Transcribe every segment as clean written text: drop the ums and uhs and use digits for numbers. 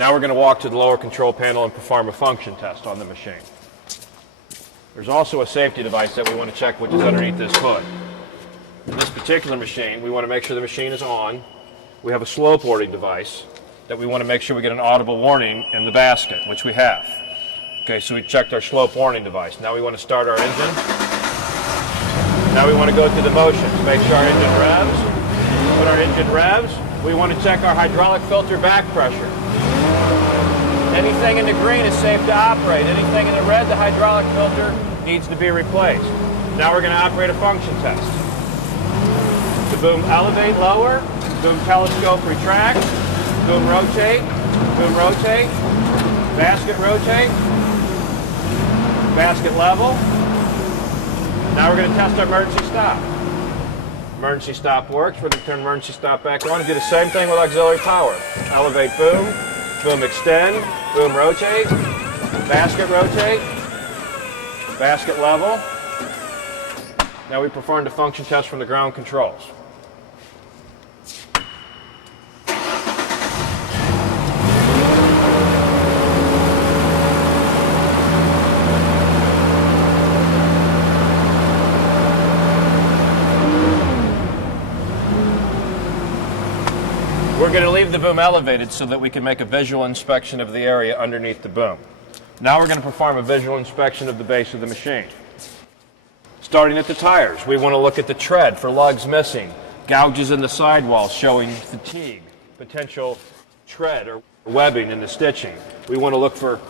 Now we're going to walk to the lower control panel and perform a function test on the machine. There's also a safety device that we want to check, which is underneath this hood. In this particular machine, we want to make sure the machine is on. We have a slope warning device that we want to make sure we get an audible warning in the basket, which we have. Okay, so we checked our slope warning device. Now we want to start our engine. Now we want to go through the motions, make sure our engine revs. When our engine revs, we want to check our hydraulic filter back pressure. Anything in the green is safe to operate. Anything in the red, the hydraulic filter needs to be replaced. Now we're going to operate a function test. The boom elevate lower, boom telescope retract, boom rotate, basket rotate, basket level. Now we're going to test our emergency stop. Emergency stop works. We're going to turn emergency stop back on and do the same thing with auxiliary power. Elevate boom, boom extend, boom rotate, basket level. Now we perform the function test from the ground controls. We're going to leave the boom elevated so that we can make a visual inspection of the area underneath the boom. Now we're going to perform a visual inspection of the base of the machine. Starting at the tires, we want to look at the tread for lugs missing, gouges in the sidewall showing fatigue, potential tread or webbing in the stitching. We want to look for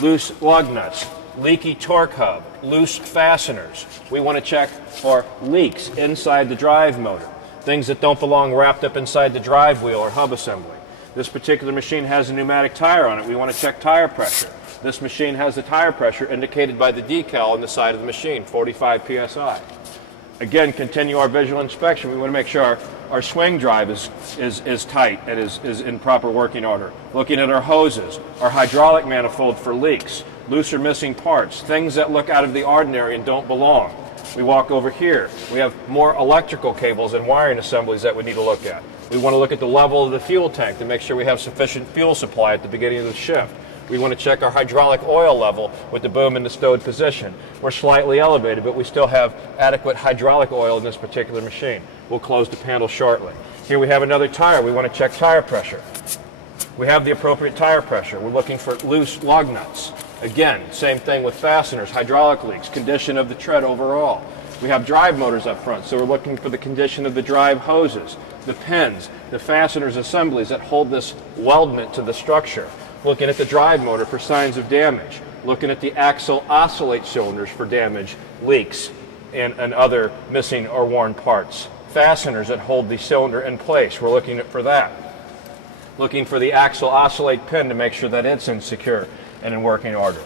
loose lug nuts, leaky torque hub, loose fasteners. We want to check for leaks inside the drive motor. Things that don't belong wrapped up inside the drive wheel or hub assembly. This particular machine has a pneumatic tire on it. We want to check tire pressure. This machine has the tire pressure indicated by the decal on the side of the machine, 45 psi. Again, continue our visual inspection. We want to make sure our swing drive is tight and is in proper working order. Looking at our hoses, our hydraulic manifold for leaks, loose or missing parts, things that look out of the ordinary and don't belong. We walk over here. We have more electrical cables and wiring assemblies that we need to look at. We want to look at the level of the fuel tank to make sure we have sufficient fuel supply at the beginning of the shift. We want to check our hydraulic oil level with the boom in the stowed position. We're slightly elevated, but we still have adequate hydraulic oil in this particular machine. We'll close the panel shortly. Here we have another tire. We want to check tire pressure. We have the appropriate tire pressure. We're looking for loose lug nuts. Again, same thing with fasteners, hydraulic leaks, condition of the tread overall. We have drive motors up front, so we're looking for the condition of the drive hoses, the pins, the fasteners assemblies that hold this weldment to the structure. Looking at the drive motor for signs of damage. Looking at the axle oscillate cylinders for damage, leaks, and other missing or worn parts. Fasteners that hold the cylinder in place, we're looking for that. Looking for the axle oscillate pin to make sure that it's secure and in working order.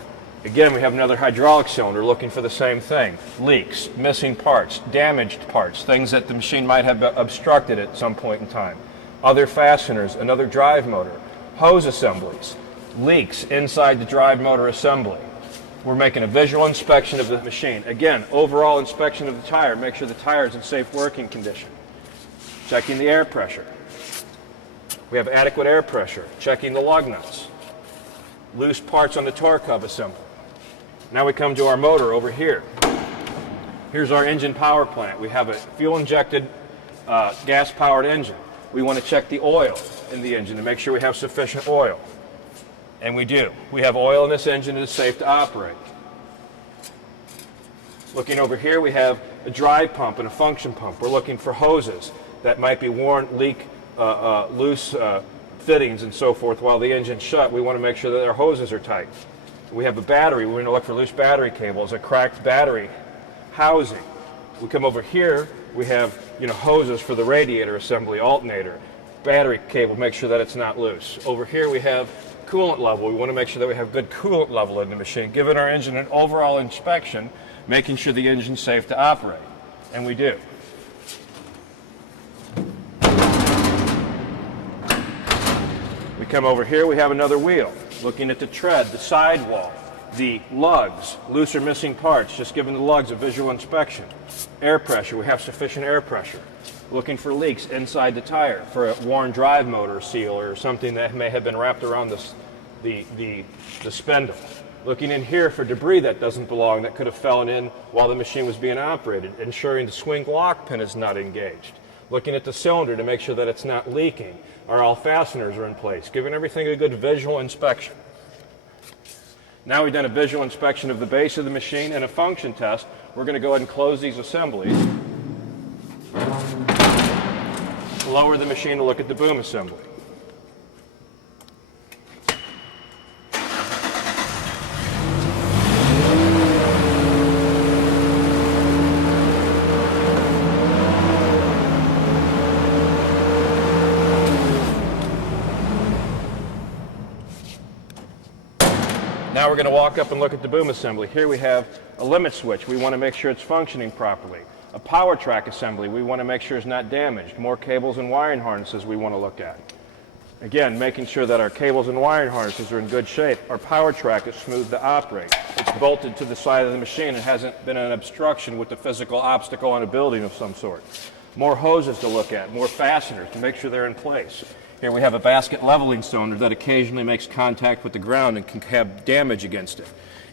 Again, we have another hydraulic cylinder looking for the same thing. Leaks, missing parts, damaged parts, things that the machine might have obstructed at some point in time. Other fasteners, another drive motor, hose assemblies, leaks inside the drive motor assembly. We're making a visual inspection of the machine. Again, overall inspection of the tire, make sure the tire is in safe working condition. Checking the air pressure. We have adequate air pressure. Checking the lug nuts. Loose parts on the torque hub assembly. Now we come to our motor over here. Here's our engine power plant. We have a fuel-injected gas-powered engine. We want to check the oil in the engine to make sure we have sufficient oil. And we do. We have oil in this engine and it's safe to operate. Looking over here, we have a drive pump and a function pump. We're looking for hoses that might be worn, leak, loose fittings and so forth while the engine's shut. We want to make sure that our hoses are tight. We have a battery. We're going to look for loose battery cables, a cracked battery housing. We come over here, we have hoses for the radiator assembly, alternator, battery cable, make sure that it's not loose. Over here we have coolant level. We want to make sure that we have good coolant level in the machine, giving our engine an overall inspection, making sure the engine's safe to operate. And we do. We come over here, we have another wheel, looking at the tread, the sidewall, the lugs, loose or missing parts, just giving the lugs a visual inspection. Air pressure, we have sufficient air pressure. Looking for leaks inside the tire, for a worn drive motor seal or something that may have been wrapped around the spindle. Looking in here for debris that doesn't belong, that could have fallen in while the machine was being operated, ensuring the swing lock pin is not engaged. Looking at the cylinder to make sure that it's not leaking, or all fasteners are in place, giving everything a good visual inspection. Now we've done a visual inspection of the base of the machine and a function test. We're going to go ahead and close these assemblies. Lower the machine to look at the boom assembly. Now we're going to walk up and look at the boom assembly. Here we have a limit switch. We want to make sure it's functioning properly. A power track assembly. We want to make sure it's not damaged. More cables and wiring harnesses we want to look at. Again, making sure that our cables and wiring harnesses are in good shape. Our power track is smooth to operate. It's bolted to the side of the machine. It hasn't been an obstruction with a physical obstacle on a building of some sort. More hoses to look at. More fasteners to make sure they're in place. Here we have a basket leveling cylinder that occasionally makes contact with the ground and can have damage against it.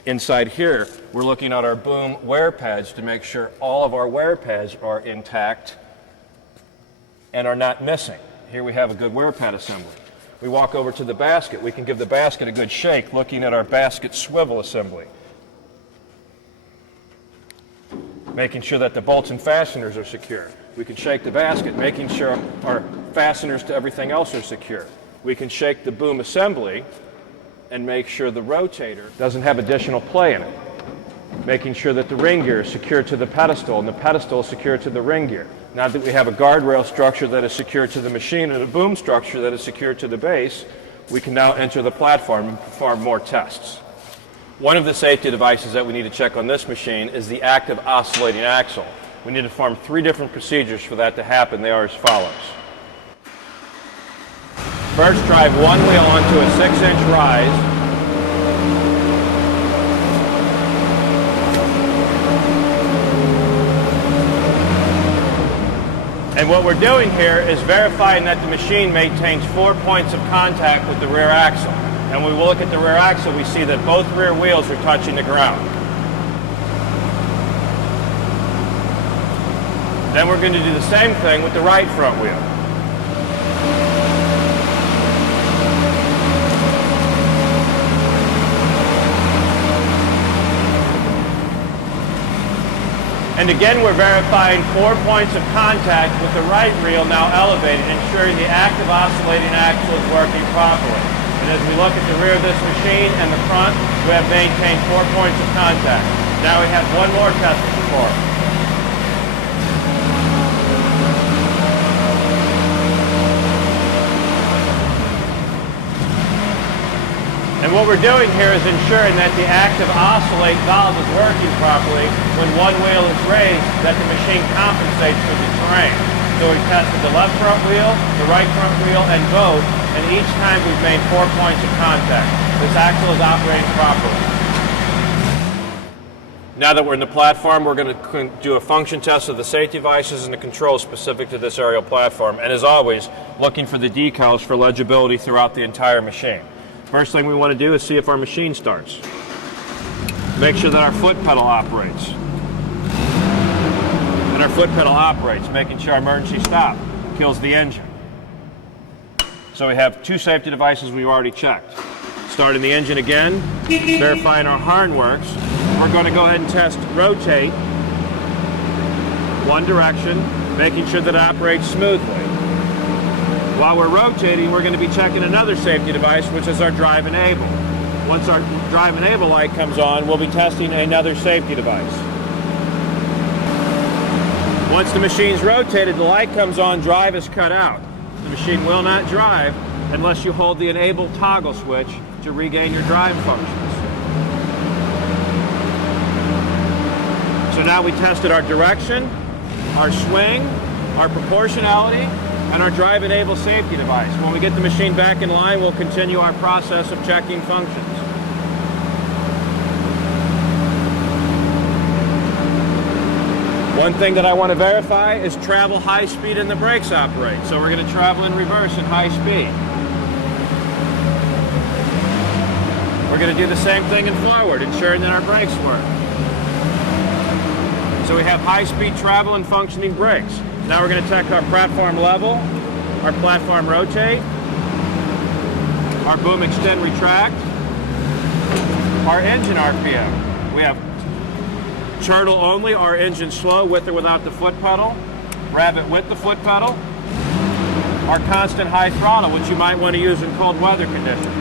Inside here, we're looking at our boom wear pads to make sure all of our wear pads are intact and are not missing. Here we have a good wear pad assembly. We walk over to the basket. We can give the basket a good shake looking at our basket swivel assembly. Making sure that the bolts and fasteners are secure. We can shake the basket, making sure our fasteners to everything else are secure. We can shake the boom assembly and make sure the rotator doesn't have additional play in it. Making sure that the ring gear is secured to the pedestal and the pedestal is secured to the ring gear. Now that we have a guardrail structure that is secured to the machine and a boom structure that is secured to the base, we can now enter the platform and perform more tests. One of the safety devices that we need to check on this machine is the active oscillating axle. We need to perform 3 different procedures for that to happen. They are as follows. First, drive one wheel onto a 6-inch rise. And what we're doing here is verifying that the machine maintains 4 points of contact with the rear axle. And when we look at the rear axle, we see that both rear wheels are touching the ground. Then we're going to do the same thing with the right front wheel. And again, we're verifying 4 points of contact with the right wheel now elevated, ensuring the active oscillating axle is working properly. And as we look at the rear of this machine and the front, we have maintained 4 points of contact. Now we have one more test to perform. And what we're doing here is ensuring that the active oscillate valve is working properly when one wheel is raised, that the machine compensates for the terrain. So we tested the left front wheel, the right front wheel, and both, and each time we've made 4 points of contact. This axle is operating properly. Now that we're in the platform, we're going to do a function test of the safety devices and the controls specific to this aerial platform, and as always, looking for the decals for legibility throughout the entire machine. First thing we want to do is see if our machine starts. Make sure that our foot pedal operates. And our foot pedal operates, making sure our emergency stop kills the engine. So we have 2 safety devices we've already checked. Starting the engine again, verifying our horn works. We're going to go ahead and test rotate one direction, making sure that it operates smoothly. While we're rotating, we're going to be checking another safety device, which is our drive enable. Once our drive enable light comes on, we'll be testing another safety device. Once the machine's rotated, the light comes on, drive is cut out. The machine will not drive unless you hold the enable toggle switch to regain your drive functions. So now we tested our direction, our swing, our proportionality, and our drive enable safety device. When we get the machine back in line, we'll continue our process of checking functions. One thing that I want to verify is travel high speed and the brakes operate. So we're going to travel in reverse at high speed. We're going to do the same thing in forward, ensuring that our brakes work. So we have high-speed travel and functioning brakes. Now we're going to check our platform level, our platform rotate, our boom extend retract, our engine RPM. We have turtle only, our engine slow, with or without the foot pedal, rabbit with the foot pedal, our constant high throttle, which you might want to use in cold weather conditions.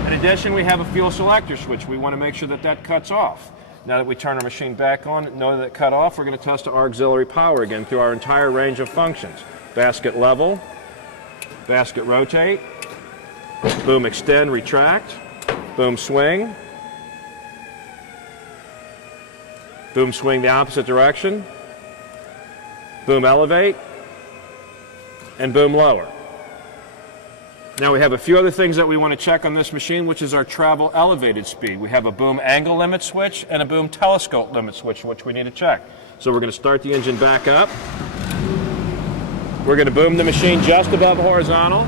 In addition, we have a fuel selector switch. We want to make sure that that cuts off. Now that we turn our machine back on, know that it cut off, we're going to test our auxiliary power again through our entire range of functions. Basket level, basket rotate, boom extend, retract, boom swing the opposite direction, boom elevate, and boom lower. Now we have a few other things that we want to check on this machine, which is our travel elevated speed. We have a boom angle limit switch and a boom telescope limit switch, which we need to check. So we're going to start the engine back up. We're going to boom the machine just above horizontal.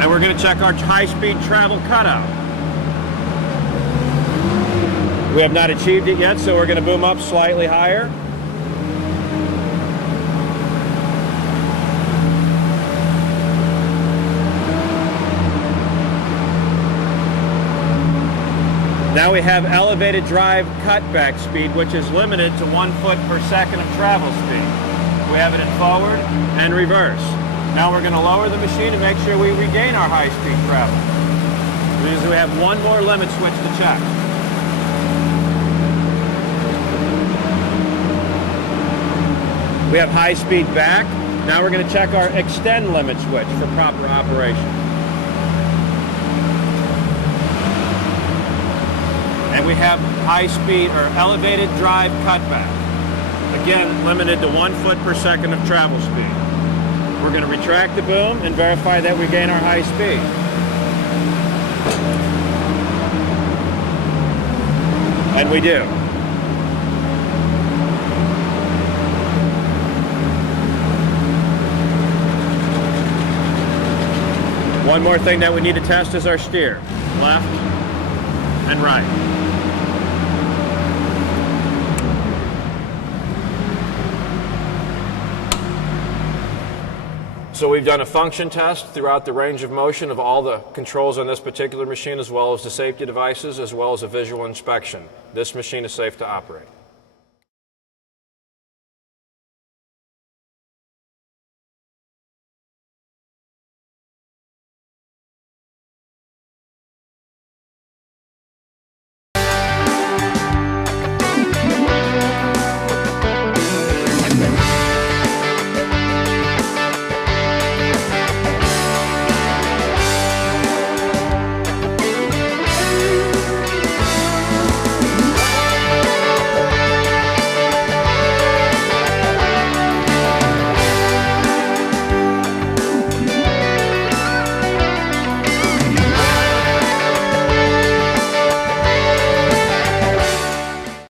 And we're going to check our high-speed travel cutout. We have not achieved it yet, so we're going to boom up slightly higher. Now we have elevated drive cutback speed, which is limited to 1 foot per second of travel speed. We have it in forward and reverse. Now we're going to lower the machine to make sure we regain our high-speed travel. This means we have one more limit switch to check. We have high speed back. Now we're going to check our extend limit switch for proper operation. And we have high speed or elevated drive cutback. Again, limited to 1 foot per second of travel speed. We're going to retract the boom and verify that we gain our high speed. And we do. One more thing that we need to test is our steer, left and right. So we've done a function test throughout the range of motion of all the controls on this particular machine, as well as the safety devices, as well as a visual inspection. This machine is safe to operate.